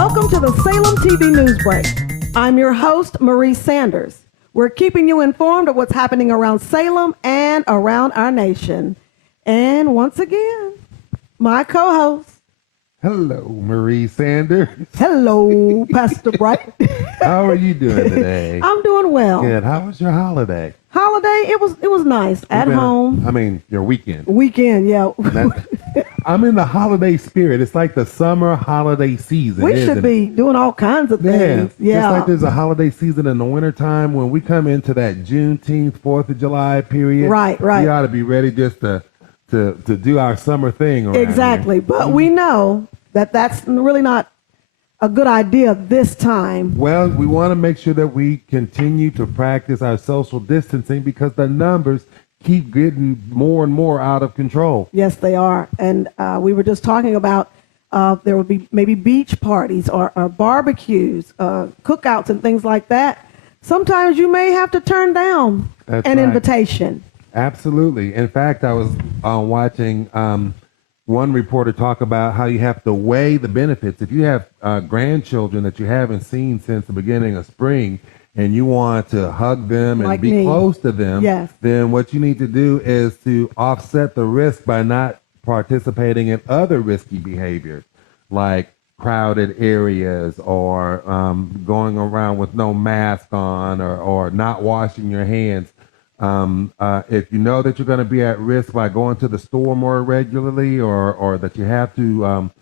Welcome to the Salem TV News Break. I'm your host, Marie Sanders. We're keeping you informed of what's happening around Salem and around our nation. And once again, my co-host. Hello, Marie Sanders. Hello, Pastor Bright. How are you doing today? I'm doing well. Good. How was your holiday? Holiday, it was nice. At home. I mean, your weekend. Weekend, yeah. I'm in the holiday spirit. It's like the summer holiday season. We should be doing all kinds of things. Yeah. Just like there's a holiday season in the wintertime, when we come into that Juneteenth, 4th of July period. Right. We ought to be ready just to do our summer thing around Exactly. here. But we know that that's really not a good idea this time. Well, we want to make sure that we continue to practice our social distancing because the numbers keep getting more and more out of control. Yes, they are. And we were just talking about there would be maybe beach parties or barbecues, cookouts and things like that. Sometimes you may have to turn down an invitation. Absolutely. In fact, I was watching one reporter talk about how you have to weigh the benefits. If you have grandchildren that you haven't seen since the beginning of spring and you want to hug them and be close to them, then what you need to do is to offset the risk by not participating in other risky behaviors like crowded areas or going around with no mask on or not washing your hands. If you know that you're going to be at risk by going to the store more regularly or that you have to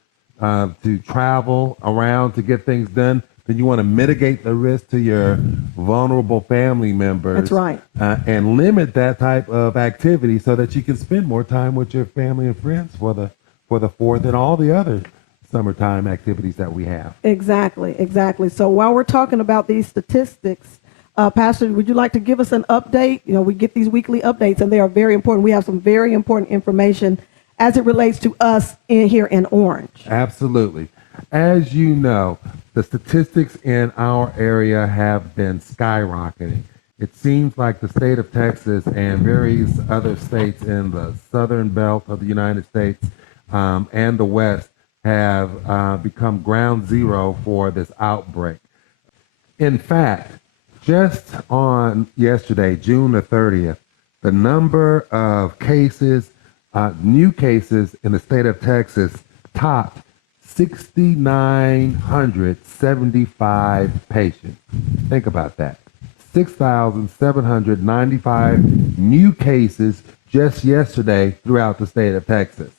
travel around to get things done, then you want to mitigate the risk to your vulnerable family members. That's right. And limit that type of activity so that you can spend more time with your family and friends for the 4th and all the other summertime activities that we have. Exactly. So while we're talking about these statistics, Pastor, would you like to give us an update? You know, we get these weekly updates, and they are very important. We have some very important information as it relates to us here in Orange. Absolutely. As you know, the statistics in our area have been skyrocketing. It seems like the state of Texas and various other states in the southern belt of the United States and the West have become ground zero for this outbreak. In fact, just on yesterday, June the 30th, the number of cases, new cases in the state of Texas topped 6,975 patients. Think about that. 6,795 new cases just yesterday throughout the state of Texas.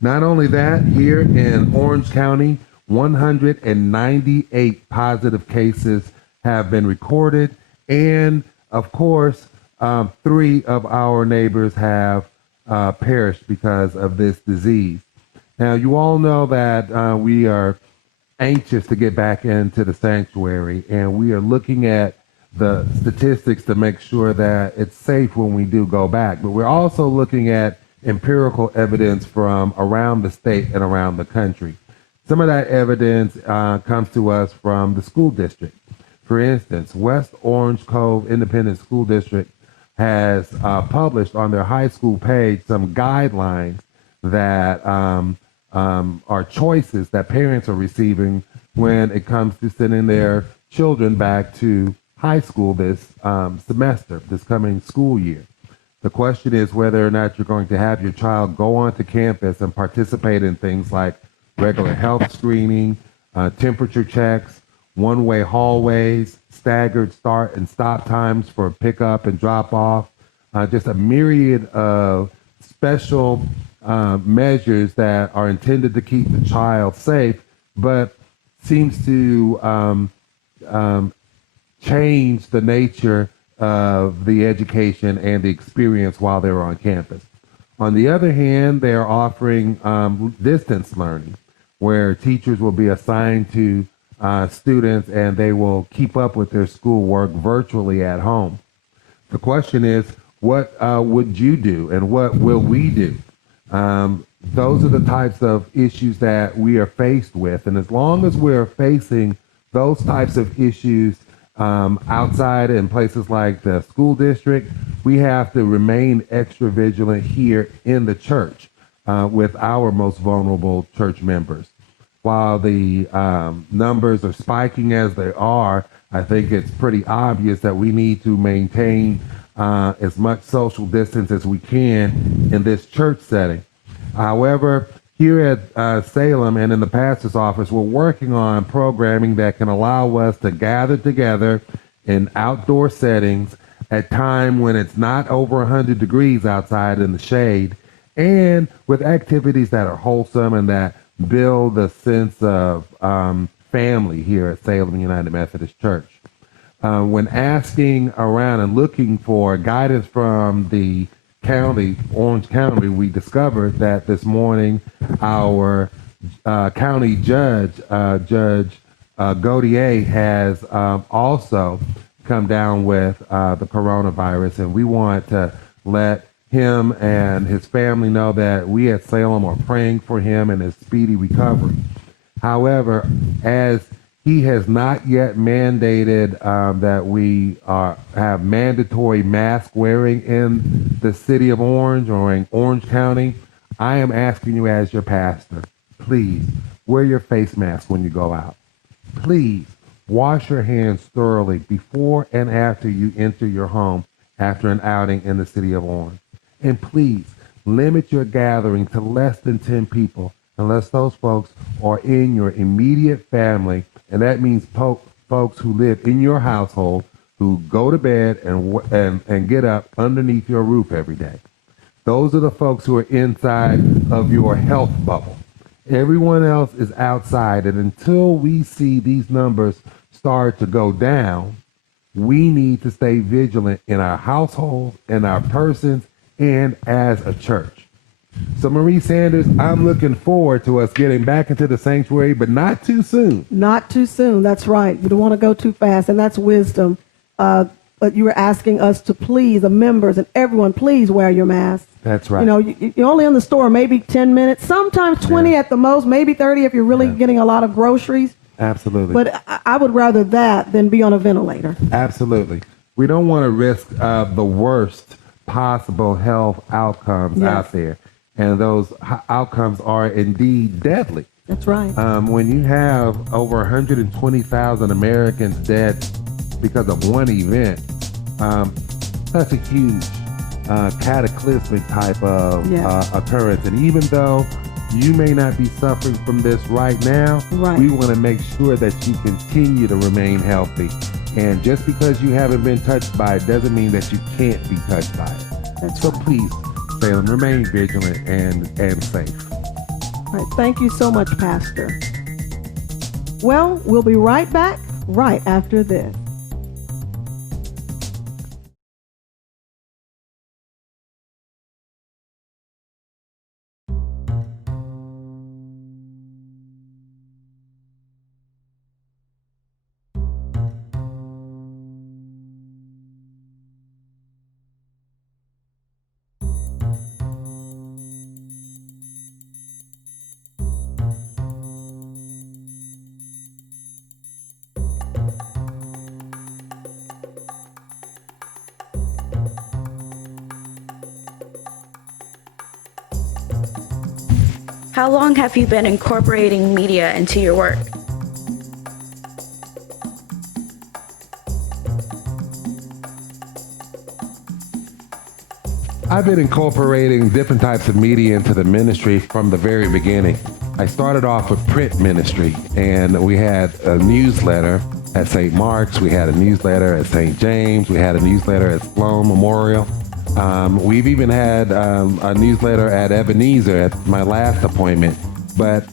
Not only that, here in Orange County, 198 positive cases have been recorded, and of course, 3 of our neighbors have perished because of this disease. Now, you all know that we are anxious to get back into the sanctuary, and we are looking at the statistics to make sure that it's safe when we do go back. But we're also looking at empirical evidence from around the state and around the country. Some of that evidence comes to us from the school district. For instance, West Orange Cove Independent School District has published on their high school page some guidelines that are choices that parents are receiving when it comes to sending their children back to high school this semester, this coming school year. The question is whether or not you're going to have your child go onto campus and participate in things like regular health screening, temperature checks, one-way hallways, staggered start and stop times for pickup and drop-off, just a myriad of special measures that are intended to keep the child safe, but seems to change the nature of the education and the experience while they're on campus. On the other hand, they're offering distance learning, where teachers will be assigned to students and they will keep up with their schoolwork virtually at home. The question is, what would you do and what will we do? Those are the types of issues that we are faced with. And as long as we're facing those types of issues outside in places like the school district, we have to remain extra vigilant here in the church with our most vulnerable church members. while the numbers are spiking as they are, I think it's pretty obvious that we need to maintain as much social distance as we can in this church setting. However, here at Salem and in the pastor's office, we're working on programming that can allow us to gather together in outdoor settings at time when it's not over 100 degrees outside in the shade, and with activities that are wholesome and that build a sense of family here at Salem United Methodist Church. When asking around and looking for guidance from the county, Orange County, we discovered that this morning our county judge, Judge Gautier, has also come down with the coronavirus, and we want to let him and his family know that we at Salem are praying for him and his speedy recovery. However, as he has not yet mandated that we have mandatory mask wearing in the city of Orange or in Orange County, I am asking you as your pastor, please wear your face mask when you go out. Please wash your hands thoroughly before and after you enter your home after an outing in the city of Orange. And please limit your gathering to less than 10 people unless those folks are in your immediate family, and that means folks who live in your household, who go to bed and get up underneath your roof every day. Those are the folks who are inside of your health bubble. Everyone else is outside, and until we see these numbers start to go down, we need to stay vigilant in our households, in our persons, and as a church. So, Marie Sanders, I'm looking forward to us getting back into the sanctuary, but not too soon. Not too soon. That's right. You don't want to go too fast, and that's wisdom. But you were asking us to please, the members and everyone, please wear your mask. That's right. You know, you're only in the store maybe 10 minutes, sometimes 20 at the most, maybe 30 if you're really getting a lot of groceries. Absolutely. But I would rather that than be on a ventilator. Absolutely. We don't want to risk the worst possible health outcomes out there. And those outcomes are indeed deadly. That's right. When you have over 120,000 Americans dead because of one event, that's a huge cataclysmic type of occurrence. And even though you may not be suffering from this right now, we want to make sure that you continue to remain healthy. And just because you haven't been touched by it doesn't mean that you can't be touched by it. So please, Salem, remain vigilant and safe. All right. Thank you so much, Pastor. Well, we'll be right back right after this. How long have you been incorporating media into your work? I've been incorporating different types of media into the ministry from the very beginning. I started off with print ministry, and we had a newsletter at St. Mark's, we had a newsletter at St. James, we had a newsletter at Sloan Memorial. We've even had a newsletter at Ebenezer at my last appointment, but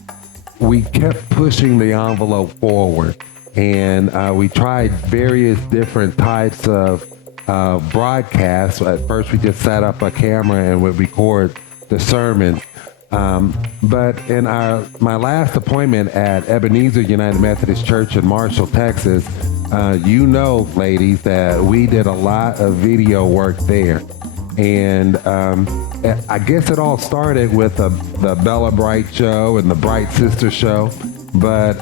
we kept pushing the envelope forward, and we tried various different types of broadcasts. At first, we just set up a camera and would record the sermons. But in my last appointment at Ebenezer United Methodist Church in Marshall, Texas, you know, ladies, that we did a lot of video work there. And I guess it all started with the Bella Bright show and the Bright Sister show, but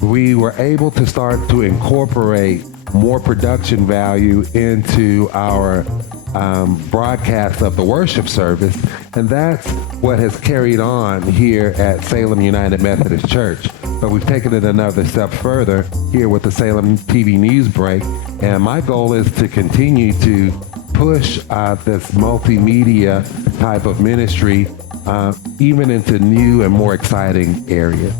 we were able to start to incorporate more production value into our broadcast of the worship service. And that's what has carried on here at Salem United Methodist Church. But we've taken it another step further here with the Salem TV News Break. And my goal is to continue to push this multimedia type of ministry even into new and more exciting areas.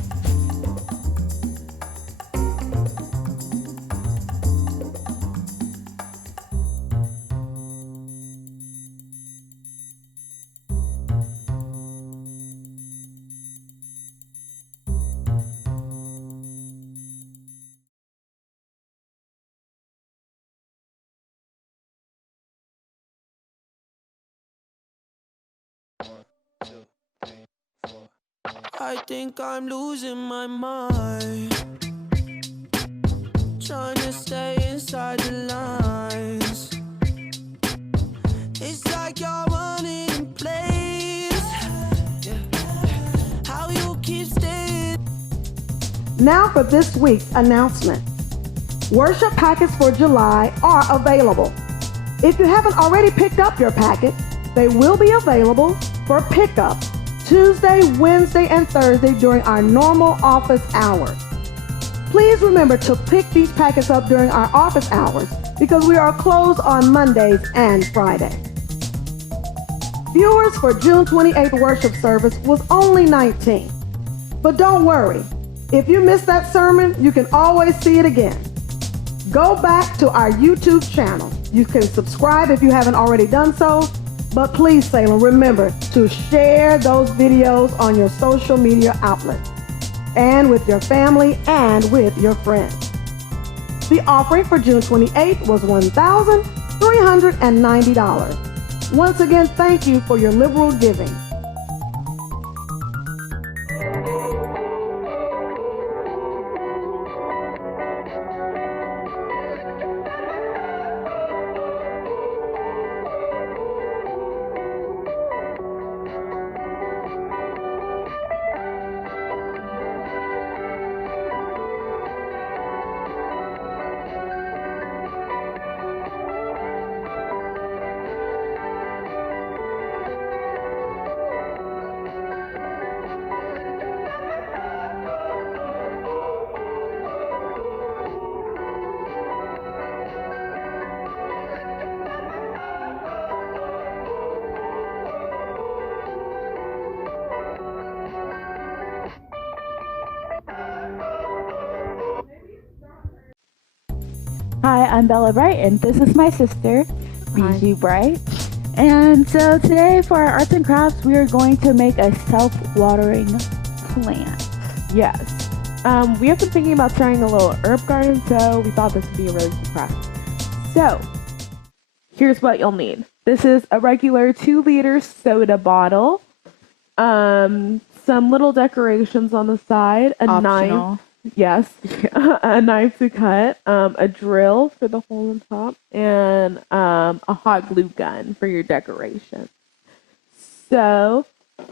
I think I'm losing my mind, trying to stay inside the lines. It's like you're running in place. How you keep staying. Now for this week's announcement. Worship packets for July are available. If you haven't already picked up your packet, they will be available for pickup Tuesday, Wednesday, and Thursday during our normal office hours. Please remember to pick these packets up during our office hours because we are closed on Mondays and Fridays. Viewers for June 28th worship service was only 19. But don't worry, if you missed that sermon, you can always see it again. Go back to our YouTube channel. You can subscribe if you haven't already done so. But please, Salem, remember to share those videos on your social media outlets and with your family and with your friends. The offering for June 28th was $1,390. Once again, thank you for your liberal giving. Hi, I'm Bella Bright, and this is my sister, Bijou Bright. And so today for our arts and crafts, we are going to make a self-watering plant. Yes. We have been thinking about starting a little herb garden, so we thought this would be a really cool craft. So, here's what you'll need. This is a regular 2-liter soda bottle, some little decorations on the side, a Optional. knife. Yes, a knife to cut, a drill for the hole on top, and a hot glue gun for your decoration. So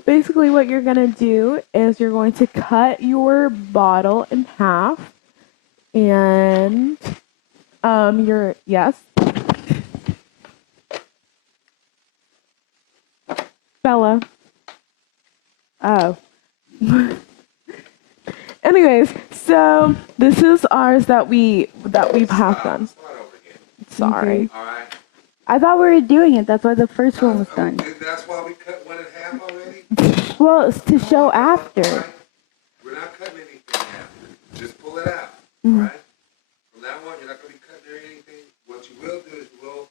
basically what you're going to do is you're going to cut your bottle in half, and yes, Bella. Oh. Anyways, so this is ours that we've passed on. Sorry. All right. I thought we were doing it. That's why the first one was done. That's why we cut one in half already? Well, it's to show after. We're not cutting anything in half. Just pull it out. All right? From now on, you're not going to be cutting or anything. What you will do is you will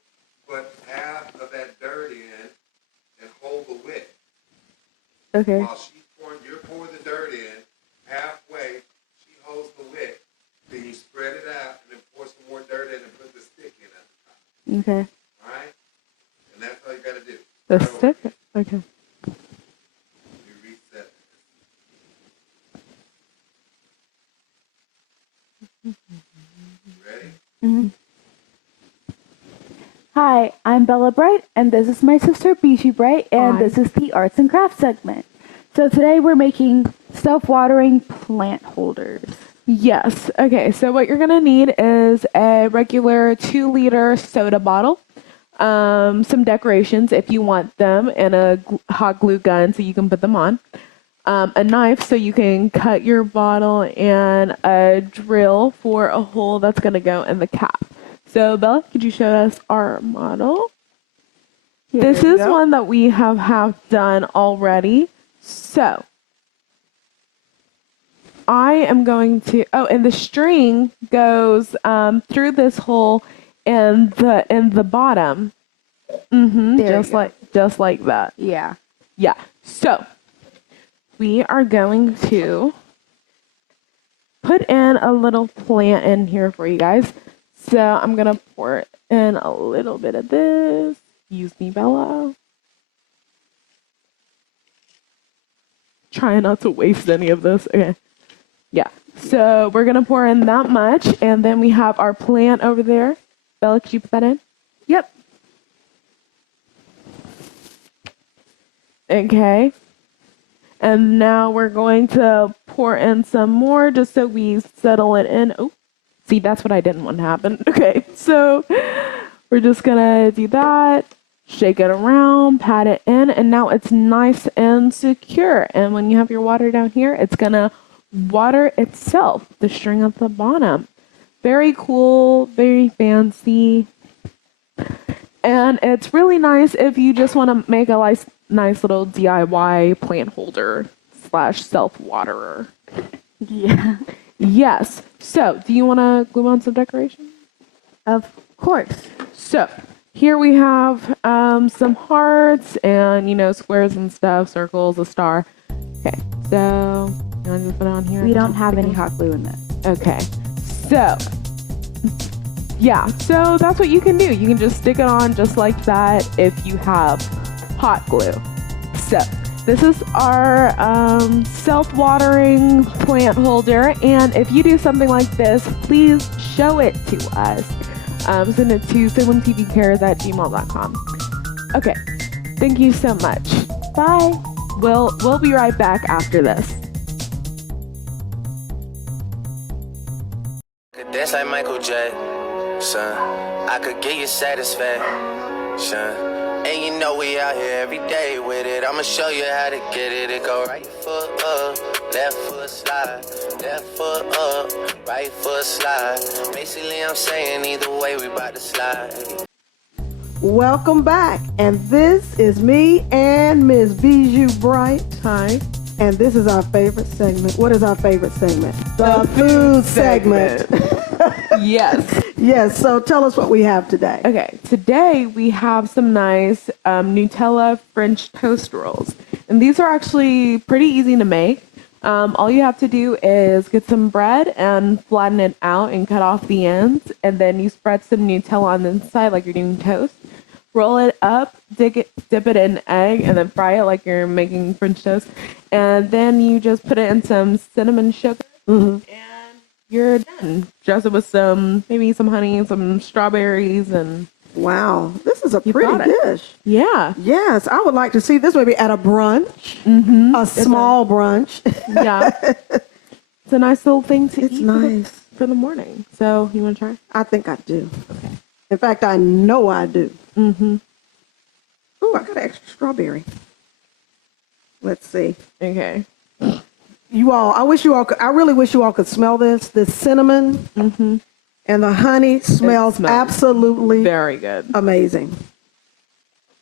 put half of that dirt in and hold the wick. Okay. While you're pouring the dirt in, halfway, she holds the wick. Then you spread it out and then pour some more dirt in and put the stick in at the top. Okay. All right? And that's all you got to do. The Right stick? over Okay. You reset it. Ready? Hi, I'm Bella Bright, and this is my sister Bijou Bright, and Hi. this is the arts and crafts segment. So today we're making self-watering plant holders. Yes. Okay, so what you're going to need is a regular 2-liter soda bottle, some decorations if you want them, and a hot glue gun so you can put them on, a knife so you can cut your bottle, and a drill for a hole that's going to go in the cap. So, Bella, could you show us our model? This is one that we have done already. So, I am going to, and the string goes through this hole in the bottom. Just like that. Yeah. Yeah. So, we are going to put in a little plant in here for you guys. So, I'm going to pour in a little bit of this. Excuse me, Bella. Trying not to waste any of this. Okay. Yeah. So we're going to pour in that much. And then we have our plant over there. Bella, could you put that in? Yep. Okay. And now we're going to pour in some more just so we settle it in. Oh, see, that's what I didn't want to happen. Okay. So we're just going to do that. Shake it around, pat it in, and now it's nice and secure. And when you have your water down here, it's going to water itself, the string at the bottom. Very cool, very fancy. And it's really nice if you just want to make a nice little DIY plant holder / self-waterer. Yeah. Yes. So, do you want to glue on some decorations? Of course. So, here we have some hearts and, squares and stuff, circles, a star. Okay, so you want to just put it on here? We don't have any hot glue in this. Okay, so yeah, so that's what you can do. You can just stick it on just like that if you have hot glue. So this is our self-watering plant holder, and if you do something like this, please show it to us. Send it to salemtvcares@gmail.com. Okay, thank you so much. Bye. We'll be right back after this. Could dance like Michael Jackson. I could get you satisfaction. And you know we out here every day with it. I'ma show you how to get it. It go right foot up, left foot slide, left foot up, right foot slide. Basically, I'm saying either way, we about to slide. Welcome back, and this is me and Ms. Bijou Bright. Hi. And this is our favorite segment. What is our favorite segment? The food segment. Yes. Yes, so tell us what we have today. Okay, today we have some nice Nutella French toast rolls. And these are actually pretty easy to make. All you have to do is get some bread and flatten it out and cut off the ends. And then you spread some Nutella on the inside like you're doing toast. Roll it up, dip it in egg, and then fry it like you're making French toast. And then you just put it in some cinnamon sugar. And you're done. Dress it with maybe some honey, some strawberries, and Wow, this is a pretty dish. yeah. Yes, I would like to see this maybe at a brunch, a small brunch. Yeah. It's a nice little thing to It's eat nice. for the morning. So, you want to try? I think I do. Okay. In fact, I know I do. Oh, I got an extra strawberry. Let's see. Okay. You all, I really wish you all could smell this. This cinnamon and the honey smells absolutely very good. amazing.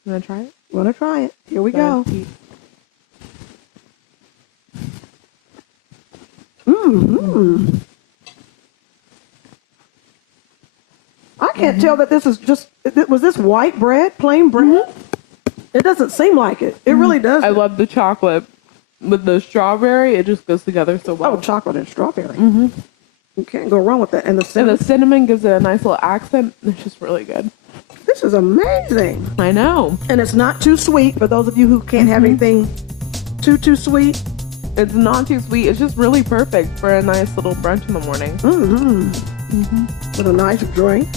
You want to try it? Want to try it? Here we go. I can't tell that this is was this white bread, plain bread? It doesn't seem like it. It really does. I love the chocolate with the strawberry. It just goes together so well. Oh, chocolate and strawberry. You can't go wrong with that. And the And cinnamon. the cinnamon gives it a nice little accent. It's just really good. This is amazing. I know. And it's not too sweet for those of you who can't have anything too sweet. It's not too sweet. It's just really perfect for a nice little brunch in the morning. With a nice drink.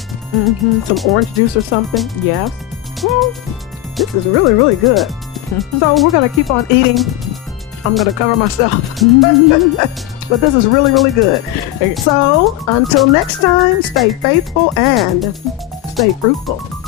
Some orange juice or something. Yes. Well, this is really, really good. So we're going to keep on eating. I'm going to cover myself. but this is really, really good. Okay. So until next time, stay faithful and stay fruitful.